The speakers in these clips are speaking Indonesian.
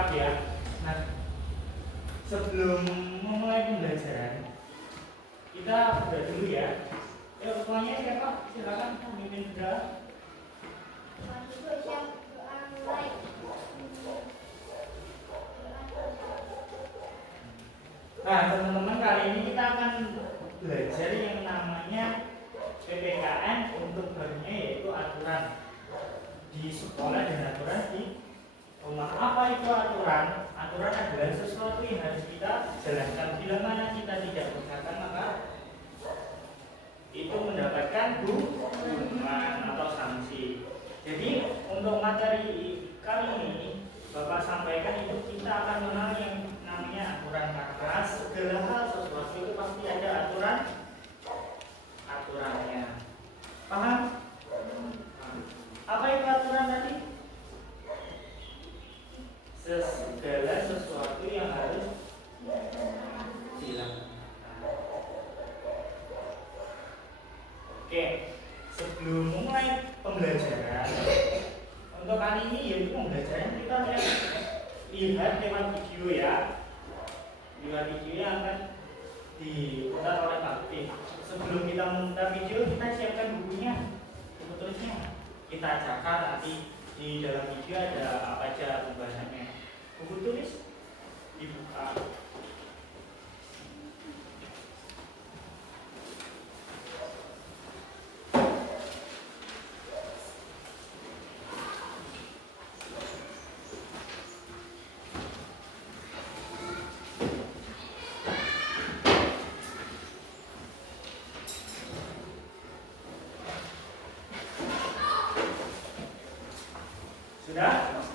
recap ya. Nah, sebelum memulai pembelajaran, kita udah dulu ya. Ketuanya siapa? Silakan pemimpin doa. Nah, teman-teman, kali ini kita akan belajar yang namanya PPKN untuk barunya, yaitu aturan di sekolah dan aturan di rumah. Apa itu aturan? Aturan adalah sesuatu yang harus kita jalankan. Bila mana kita tidak melakukan, maka itu mendapatkan hukuman atau sanksi. Jadi untuk materi kali ini Bapak sampaikan itu kita akan mengenal yang namanya aturan, karena segala hal sesuatu itu pasti ada aturannya. Paham? Apa itu aturan tadi? Segala sesuatu yang harus dilakukan. Oke, sebelum mulai pembelajaran untuk kali ini, yaitu pembelajaran kita lihat lewat video ya. Lewat video yang akan diputar oleh Pak Tim. Sebelum kita memutar video, kita siapkan buku tulisnya. Kita catat nanti di dalam video ada apa aja pembahasannya. Buku tulis dibuka. Sudah?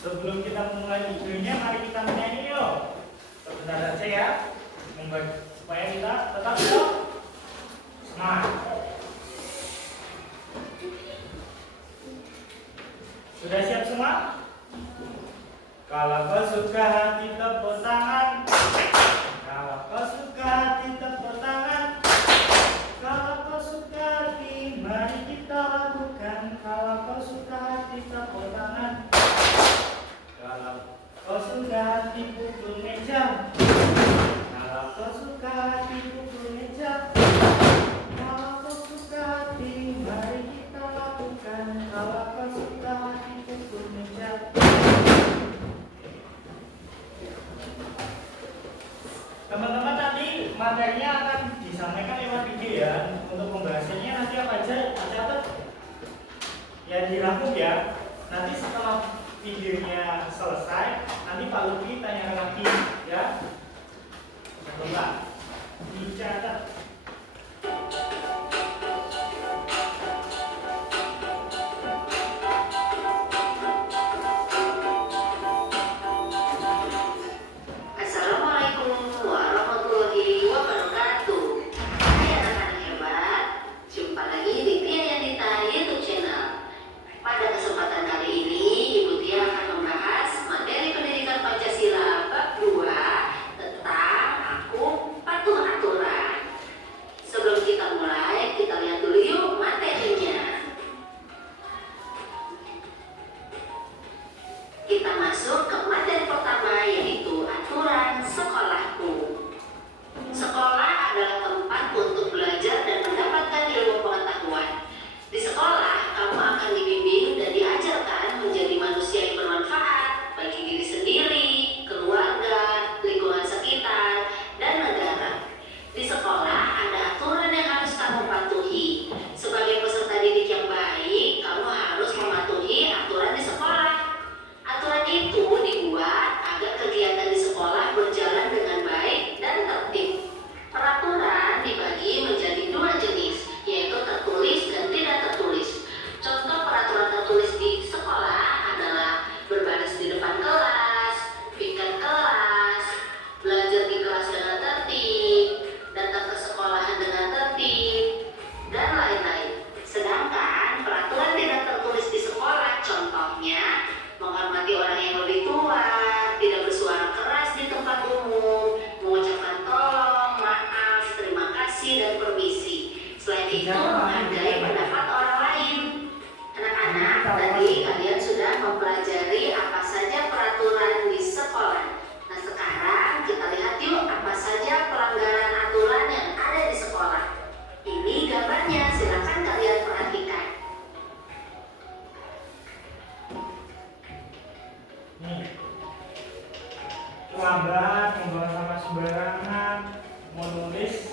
Sebelum kita mulai videonya, mari kita menyanyi yuk. Sebentar saja ya, supaya kita tetap semangat. Sudah siap semua? Kalau kau suka hati tepuk tangan. Kalau kau suka hati tepuk tangan. Kalau kau suka hati, mari kita lakukan. Kalau kau suka hati tepuk tangan. Kalau kau suka hati pukul meja. Kalau kau suka hati pukul meja. Kalau kau suka hati, mari kita lakukan. Kalau kau suka hati pukul meja. Teman-teman, tadi materinya akan disampaikan lewat video ya. Untuk pembahasannya nanti apa aja dicatat ya, dirangkum ya. Nanti setelah videonya selesai, nanti Pak Luki tanya lagi ya. Coba dicatat. Sebagai peserta didik yang baik, kamu harus mematuhi aturan di sekolah. Aturan itu Nih, lambat, membuang sampah sembarangan, mau nulis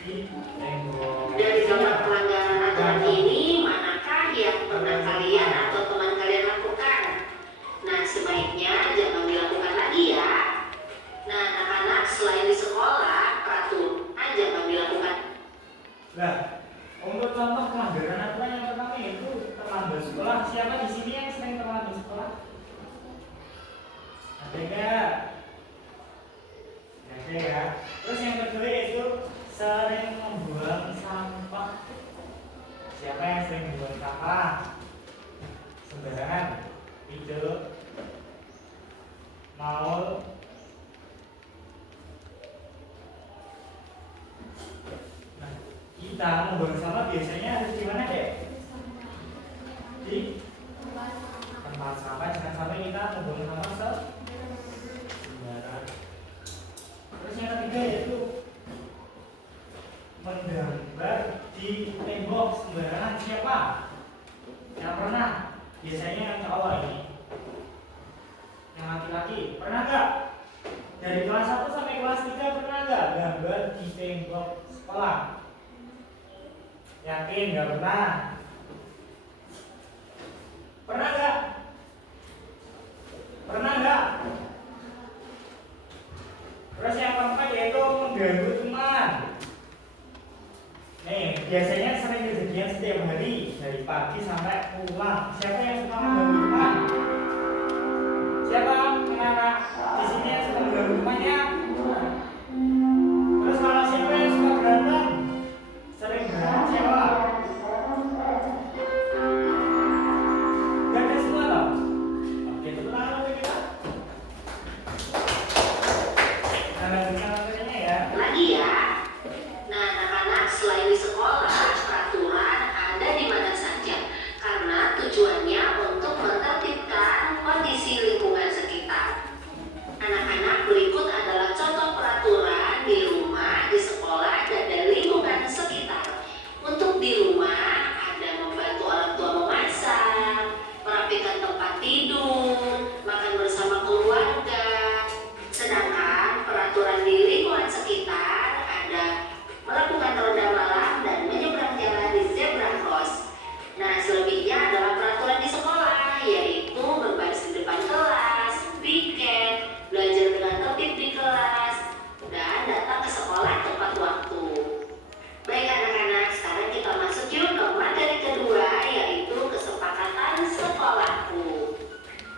di tembok. Dari contoh pelanggaran aturan ini, manakah yang pernah kalian atau teman kalian lakukan? Nah, sebaiknya jangan dilakukan lagi ya. Nah, anak-anak, selain di sekolah, peraturan jangan dilakukan. Nah, untuk contoh pelanggaran aturan yang pertama itu terlambat sekolah. Siapa di sini yang sering terlambat sekolah? Ada nggak? Ada ya. Terus yang kedua itu sering membuang sampah. Siapa yang sering membuang sampah? Sembarangan. Itu mau. Nah, kita membuang sampah biasanya harus di mana deh? Di tempat sampah. Jangan sampai kita membuang sampah sembarangan. Terus yang ketiga yaitu menggambar di tembok sembarangan. Siapa yang pernah? Biasanya yang cowok ini, yang laki-laki. Pernah nggak? Dari kelas 1 sampai kelas 3 pernah nggak gambar di tembok sekolah? Yakin nggak pernah? Pernah nggak? Pernah nggak? Terus yang keempat yaitu mengganggu teman. Nih, biasanya sering kejadian setiap hari dari pagi sampai pulang. Siapa yang suka mengganggu teman? Siapa anak-anak di sini yang suka mengganggu temannya? Terus kalau siapa yang suka berantem? Sering berantem siapa? Gak ada semua loh. Oke, itu lalu kita. Nah, lanjutkan materinya ya. Lagi ya. Nah, anak-anak, selain di sekolah, peraturan ada di mana saja. Karena tujuannya untuk menertibkan kondisi lingkungan sekitar. Anak-anak, berikut adalah contoh peraturan di rumah, di sekolah, dan di lingkungan sekitar. Untuk di rumah, ada membantu orang tua memasak, merapikan tempat tidur, makan bersama keluarga. Sedangkan peraturan di lingkungan sekitar ada melakukan ronda malam dan menyeberang jalan di zebra cross. Nah, selebihnya adalah peraturan di sekolah, yaitu berbaris di depan kelas, piket, belajar dengan tertib di kelas, dan datang ke sekolah tepat waktu. Baik anak-anak, sekarang kita masuk yuk ke materi kedua, yaitu kesepakatan sekolahku.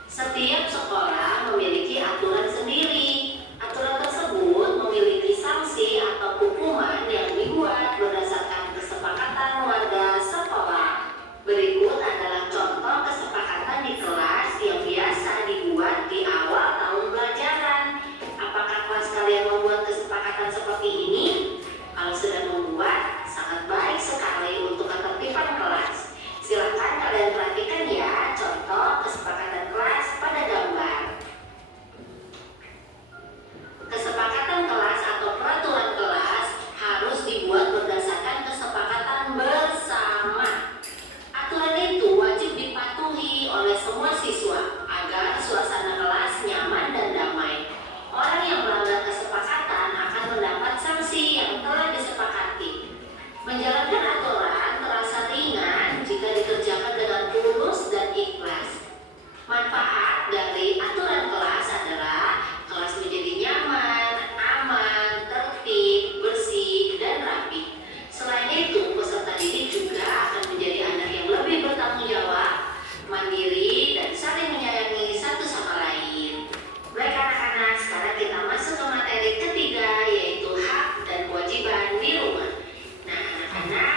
Setiap sekolah memiliki aturan sendiri. Aturan tersebut memiliki sanksi atau hukuman yang dibuat berdasarkan kesepakatan warga sekolah. Berikut adalah contoh kesepakatan di kelas yang biasa dibuat di awal tahun pelajaran. Apakah kelas kalian membuat kesepakatan seperti ini? Kalau sudah membuat, sangat baik sekali untuk ketertiban kelas. Silakan kalian perhatikan ya contoh kesepakatan kelas pada gambar. Kesepakatan kelas atau peraturan kelas harus dibuat berdasarkan kesepakatan bersama. Aturan itu wajib dipatuhi oleh semua siswa agar suasana kelas nyaman dan damai. Orang yang melanggar kesepakatan akan mendapat sanksi yang telah disepakati. Menjalankan aturan terasa ringan jika dikerjakan dengan tulus dan ikhlas. Manfaat dari aturan kelas adalah kelas menjadi nyaman, aman, tertib, bersih, dan rapi. Selain itu, peserta didik juga akan menjadi anak yang lebih bertanggung jawab, mandiri, dan saling menyayangi satu sama lain. Baik anak-anak, sekarang kita masuk ke materi ketiga, yaitu hak dan kewajiban di rumah. Nah anak-anak,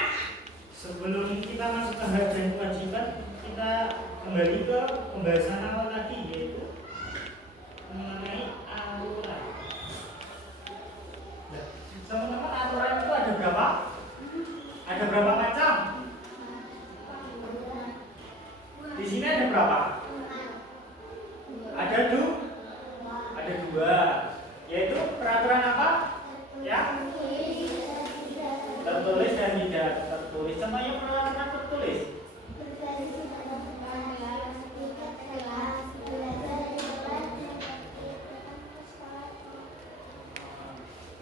Sebelum kita masuk ke hak dan kewajiban, kita kembali ke pembahasan awal tadi, yaitu mengenai aturan. Nah, teman-teman, aturan itu ada berapa? Ada berapa macam? Di sini ada berapa? Ada dua, yaitu peraturan apa? Yang tertulis dan tidak tertulis. Contohnya peraturan tertulis.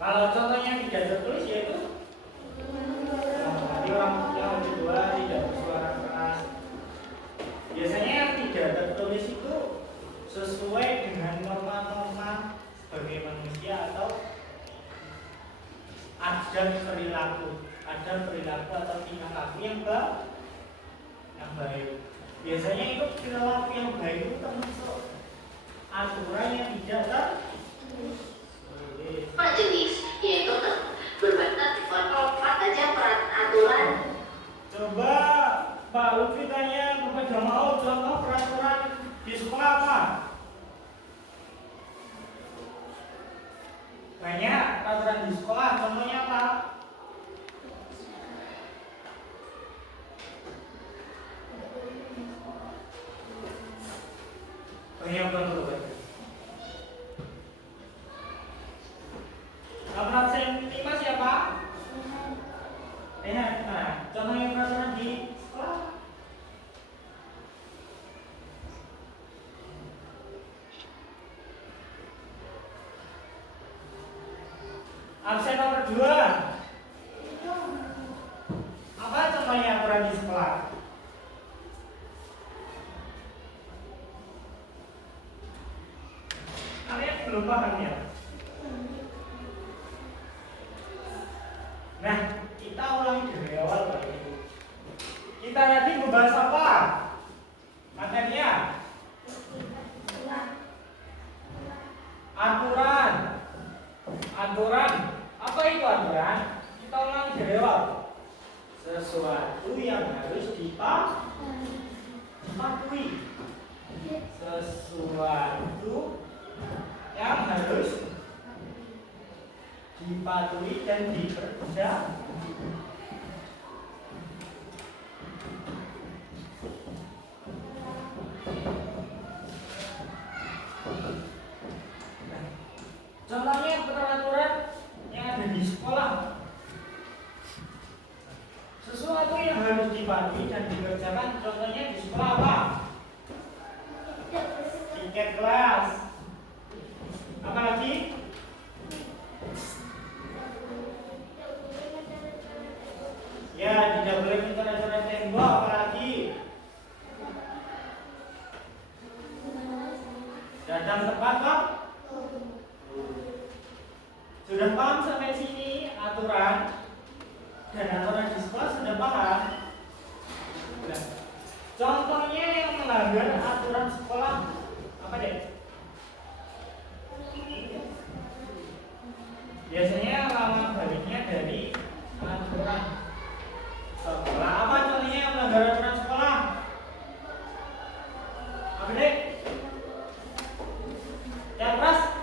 Kalau contohnya tidak tertulis yaitu berarti orang yang kedua tidak bersuara keras. Biasanya yang tidak tertulis itu sesuai dengan norma-norma sebagai manusia atau ada perilaku atau tingkah laku yang baik. Biasanya itu perilaku yang baik itu termasuk aturan yang tidak tertulis. Jenis yaitu berbatas apa aja peraturan. Coba Pak Lutfi tanya kepada mau contoh peraturan di sekolah apa? Banyak peraturan di sekolah, contohnya apa? Banyak banget. Absen 5 siapa? Rehan. Nah, contohnya peraturan di sekolah. Absen nomor 2. Apa contohnya aturan di sekolah? Kalian belum paham ya? Nah, kita ulangi dari awal Pak Ibu. Kita tadi membahas apa? Materinya? Aturan. Aturan. Apa itu aturan? Kita ulangi dari awal. Sesuatu yang harus dipatuhi. Sesuatu yang harus dipatuhi dan dipermudah. Contohnya peraturan yang ada di sekolah. Sesuatu yang harus dipatuhi dan dikerjakan, contohnya di sekolah apa? Tiket kelas. Apa lagi? Ya, tidak boleh mencoret-coret tembok, apalagi datang tepat kok. Sudah paham sampai sini aturan dan aturan di sekolah sudah paham. Nah, contohnya yang melanggar aturan sekolah apa deh? Biasanya lama baliknya dari aturan sekolah. Apa contohnya yang melanggar aturan sekolah? Apa deh? Capras?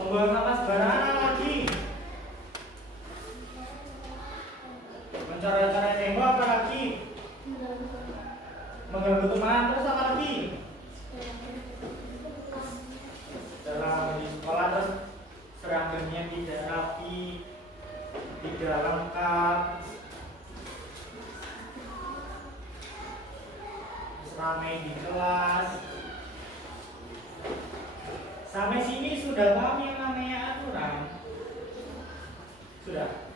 Membuang sampah sembarangan lagi. Mencoret-coret tembok apa lagi? Mengganggu teman terus apa lagi? Dalam di sekolah terus seragamnya tidak rapi, tidak lengkap, ramai di kelas. Sampai sini sudah paham yang namanya aturan? Sudah?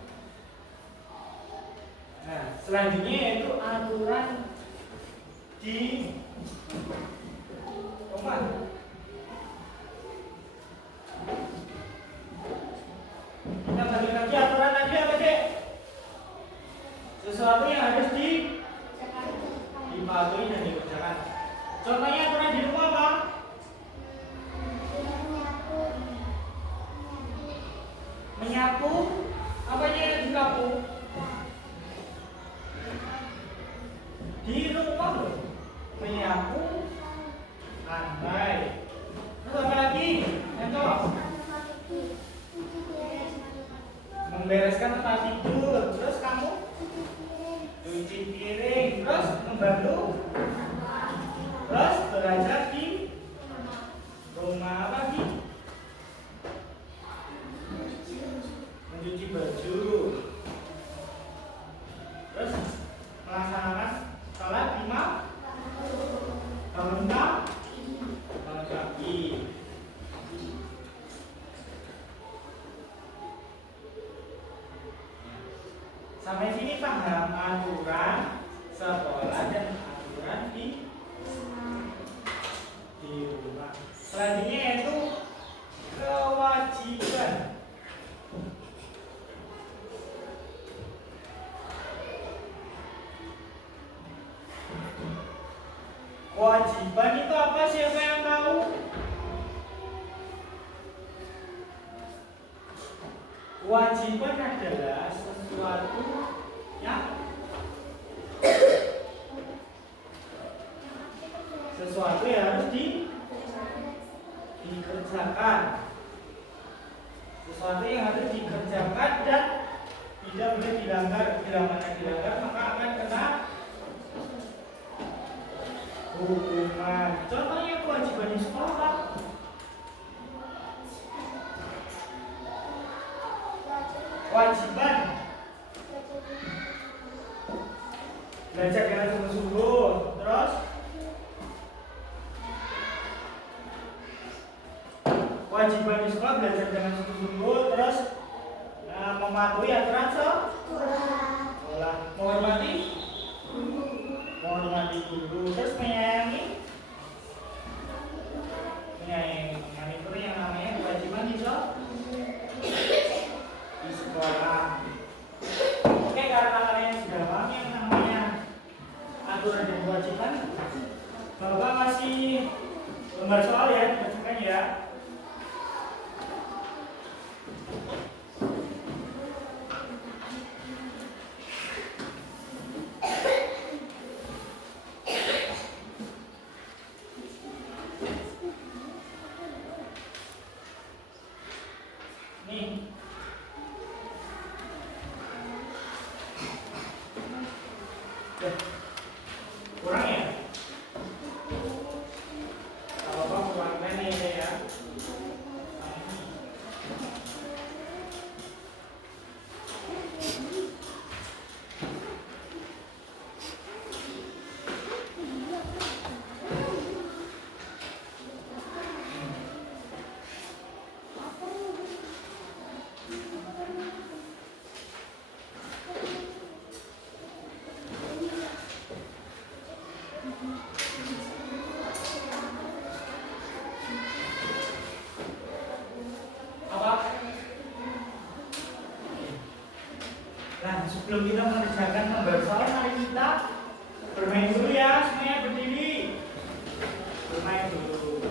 Nah, selanjutnya yaitu aturan di rumah. Kita bagi lagi aturan lagi apa dek? Sesuatu yang harus dipatuhi dan dikerjakan. Contohnya aturan di rumah apa? Menyapu, apanya yang disapu? Di rumah loh. Menyapu lantai. Terus apa lagi? Contoh. Membereskan tempat tidur. Terus kamu cuci piring. Terus membantu. Terus belajar di rumah apa lagi? Mencuci baju. Terus melaksanakan salat 5 bangun pagi. paham aturan sekolah dan aturan di rumah. Selanjutnya yaitu kewajiban. Kewajiban itu apa? Siapa yang tahu? Kewajiban adalah sesuatu yang harus dikerjakan. Sesuatu yang harus dikerjakan dan tidak boleh dilanggar. Bila mana dilanggar maka akan kena hukuman. Contohnya kewajiban di sekolah. Kewajiban belajar dengan sungguh-sungguh, terus kewajiban di sekolah belajar dengan sungguh-sungguh, terus mematuhi aturan sekolah, menghormati guru, terus menyayangi itu yang namanya kewajiban di sekolah. Oke, karena kalian sudah paham yang namanya aturan dan kewajiban, Bapak masih lembar soal ya, dibacakan ya. Nih. Kurang ya? Kalau Bapak kurang ini ya. Nah, sebelum kita mengerjakan lembar soal, mari kita bermain dulu ya. Semuanya berdiri. Bermain dulu.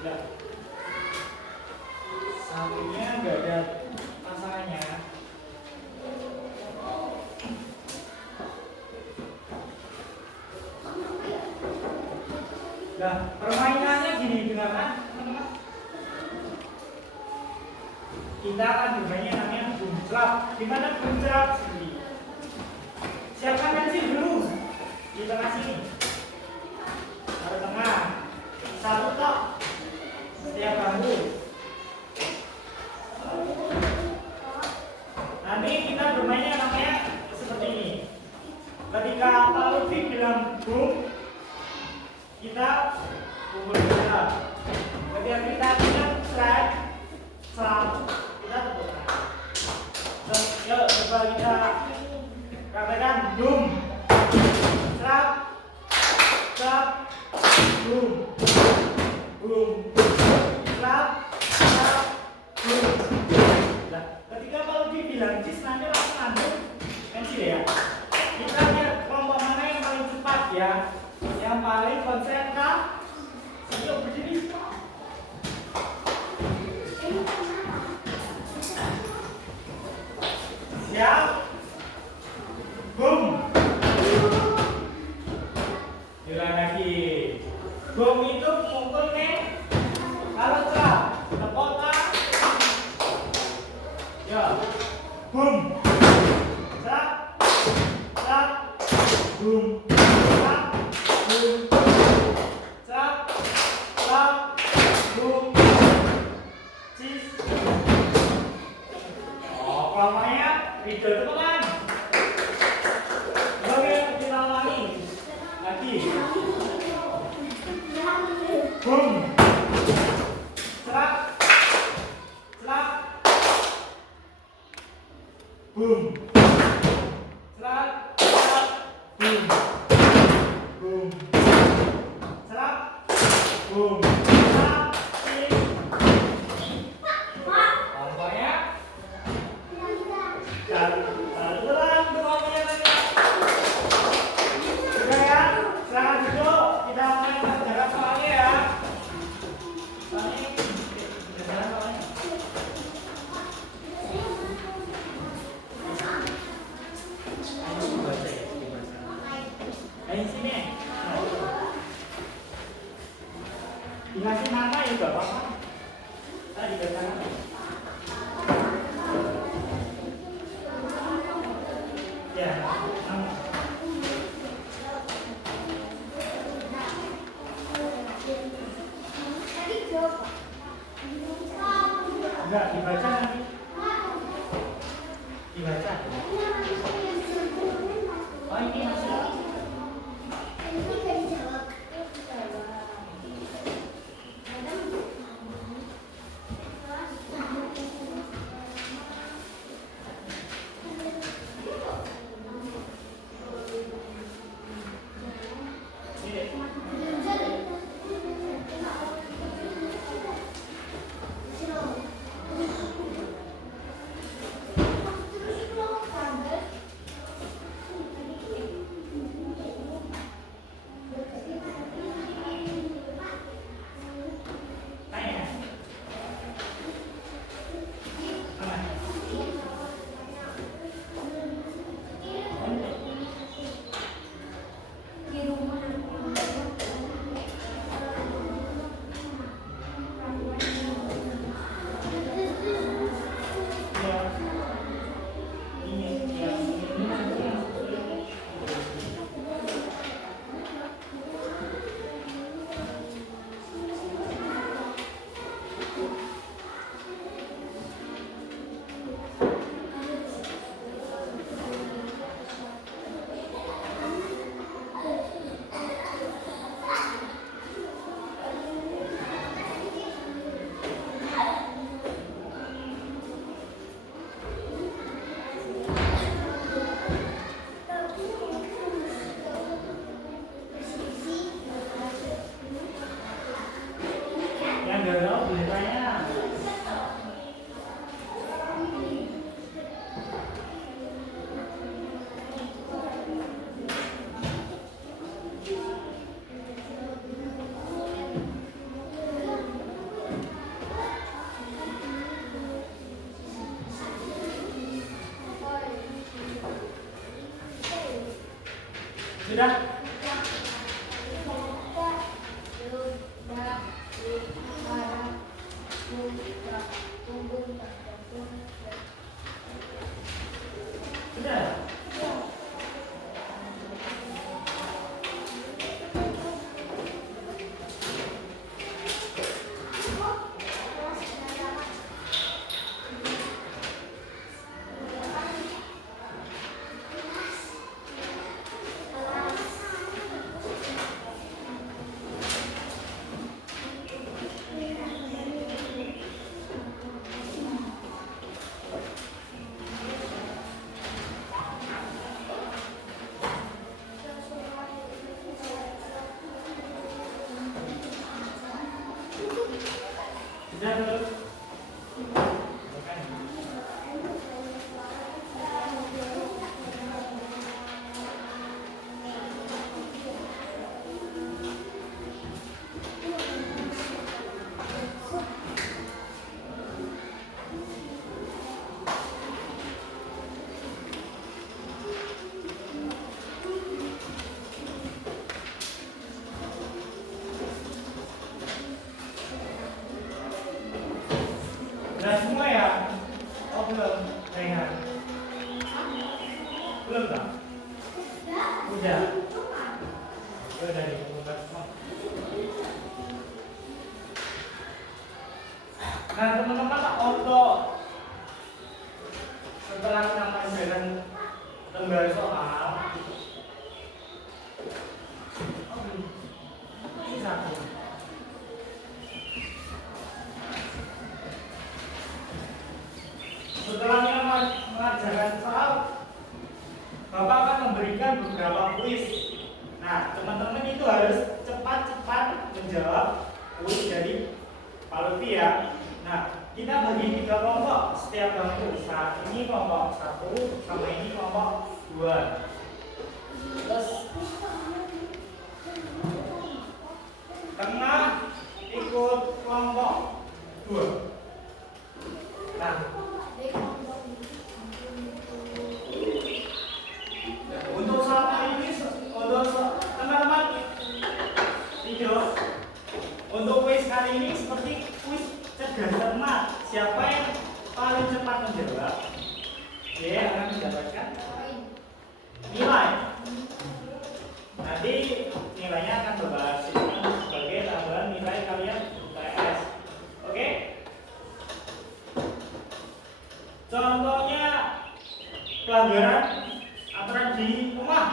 Nah, sapunya nggak ada pasangannya. Nah, permainannya gini, dengarkan teman-teman. Kita akan bermain yang namanya bumcelap. Gimana bumcelap sendiri? Siapkan pensil dulu di tengah sini. Taruh tengah. Satu tok setiap bambu. Nanti kita bermain yang namanya seperti ini. Ketika Pak Lutfi bilang bum, kita pukul bola. Ketika kita bilang strike, kita tepuk tangan. Yuk, coba kita katakan boom, strike, strike, boom, boom, strike, strike, boom. Nah, ketika kalau dibilang cis nanti langsung ambil pensil ya. Kita lihat kelompok mana yang paling cepat ya. Yang paling konsentrasi. Yuk berdiri. Siap. Boom. Ulang lagi. Boom itu mukul nih. Kalau cerah, tepuk tangan. Ya. Boom. Cerah. Cerah. Boom. Cerah. Boom. Cerah. Cerah. Boom. Cis. Oh, kelompoknya video teman. Oke, kita ulangi lagi. Boom. boom. Serap, serap, boom, boom. Serap, boom. Serap, sini. Contohnya, jalan berapa lagi? Sudah ya, silakan duduk. Kita mulai pelajaran soalnya ya. Soalnya, pelajaran soalnya. Ayo sini. Dikasih nama ya gak apa-apa. Tadi dikasih nama. Ya, nama. Enggak, dibaca nanti. Dibaca. Oh ini masih. Yang galau boleh tanya. Sudah? Sudah? Sudah belum? Udah semua ya? Oh belum, Rehan. Belum tak? Udah. Udah di Nah teman-teman untuk setelah kita menyelesaikan lembar soal, ini satu. Setelah kita mengajarkan Bapak akan memberikan beberapa kuis. Nah, teman-teman itu harus cepat-cepat menjawab kuis dari Pak Lutfi ya. Nah, kita bagi 3 kelompok setiap bangku. Saat ini kelompok 1 sama ini kelompok 2. Terus tengah ikut kelompok 2. Nah, untuk saat kali ini untuk teman-teman video untuk kuis kali ini seperti kuis cerdas cermat. Siapa yang paling cepat menjawab, dia akan mendapatkan nilai. Nanti nilainya akan berhasilkan sebagai tambahan nilai kalian UTS. Oke? Contohnya pelanggaran aturan di rumah.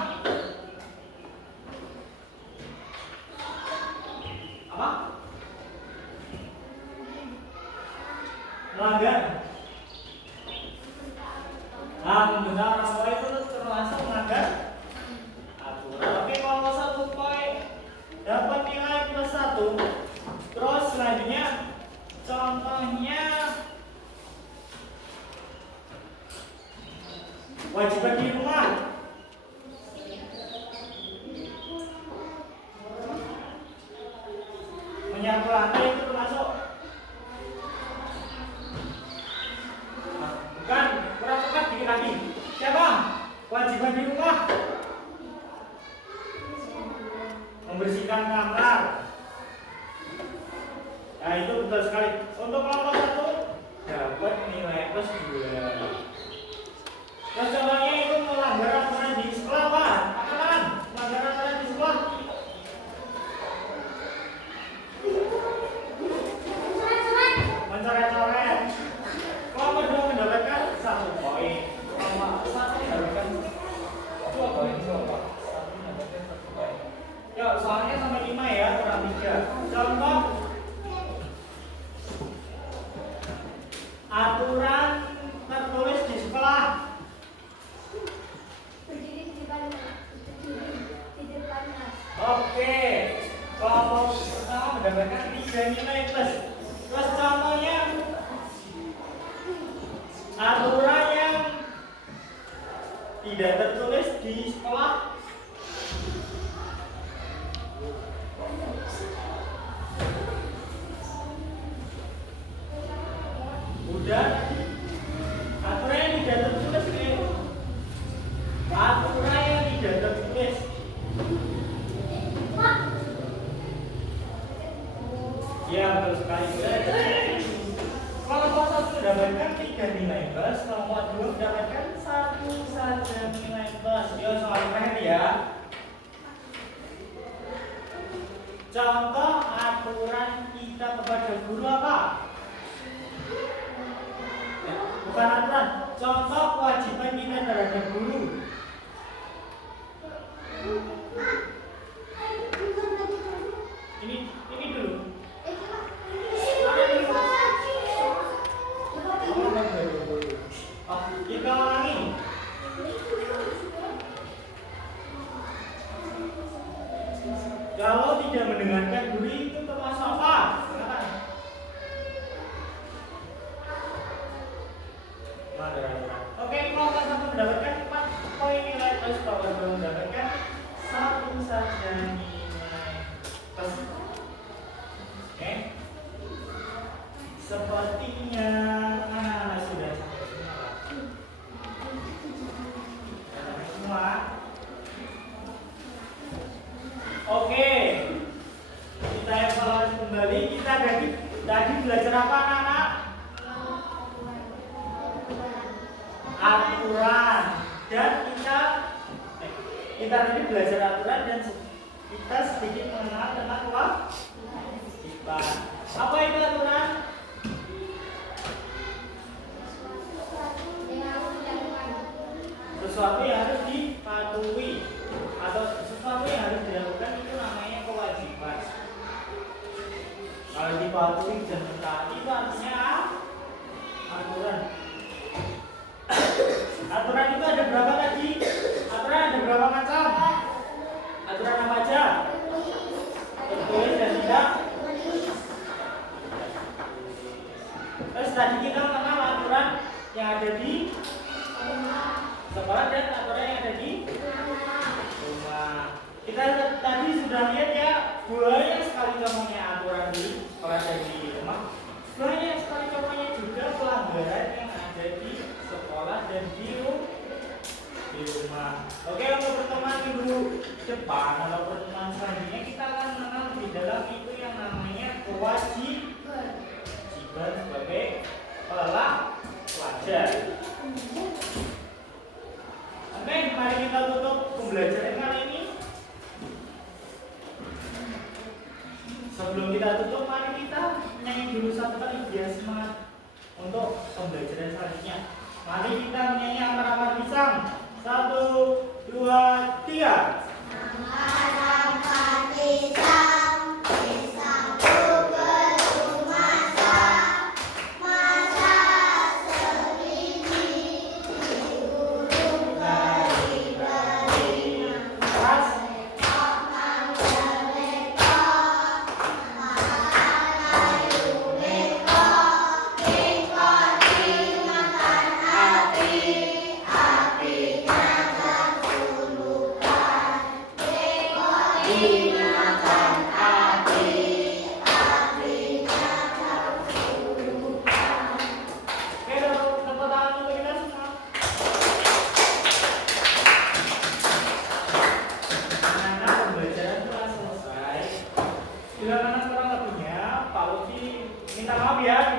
Apa? Melanggar. Nah, menggunakan orang tua itu termasuk melanggar aturan. Oke, kalau 1 poin dapat nilai +1. Terus selanjutnya contohnya wajiban di rumah. Menyapu lantai itu termasuk bukan, kurang tepat dikit lagi. Siapa? Wajiban di rumah membersihkan kamar. Nah, itu betul sekali. Untuk kelompok 1 dapat nilai +2. Terus contohnya itu melanggar aturan di sekolah, Pak. Apaan? Melanggar aturan di sekolah. Mencoret-coret. Kelompok 2 mendapatkan 1 poin. Kelompok 1 mendapatkan 2 poin. Kelompok 1 mendapatkan 1 poin. Yuk, soalnya sampai 5 ya, kurang 3. Contoh aturan tertulis di sekolah. Oke, kelompok pertama mendapatkan 3 nilai plus. Terus contohnya aturan yang tidak tertulis di sekolah. Udah, aturan yang tidak tertulis nih. Aturan yang tidak tertulis. Ya, betul sekali. Kelompok 1 mendapatkan 3 nilai plus, kelompok 2 mendapatkan 1 saja nilai plus. Yuk, soal terakhir ya. Contoh aturan kita kepada guru apa? Ya, bukan aturan, contoh kewajiban kita terhadap guru. Ini dulu. Kita ulangi. Kalau tidak mendengarkan guru itu termasuk apa? Silakan. Oke, kelompok 1 mendapatkan 4 poin nilai plus, kelompok 2 mendapatkan 1 saja nilai plus. Oke. Sepertinya sudah sampai semua. Oke, kita evaluasi kembali. Kita tadi belajar apa, anak-anak? Aturan. Dan kita tadi belajar aturan dan kita sedikit mengenal tentang kewajiban. Apa itu aturan? Sesuatu yang harus dipatuhi atau sesuatu yang harus dilakukan itu namanya kewajiban. Kalau dipatuhi dan mentaati itu artinya aturan. Aturan itu ada berapa tadi? di sekolah dan aturan yang ada di rumah. Kita tadi sudah lihat ya, banyak sekali contohnya aturan di sekolah dan di rumah. Banyak sekali contohnya juga pelanggaran yang ada di sekolah dan di rumah. Oke, untuk pertemuan minggu depan atau pertemuan selanjutnya kita akan mengenal lebih dalam itu yang namanya kewajiban sebagai pelajar. Oke, mari kita tutup pembelajaran kali ini. Sebelum kita tutup, mari kita nyanyi dulu satu kali biar semangat untuk pembelajaran selanjutnya. Mari kita menyanyi amar-amar pisang. 1, 2, 3. Amar-amar pisang, pisangku berumasa, masa sebiji diurung beri-beri. Pas. Bila mana kurang lebihnya, Pak Lutfi minta maaf ya,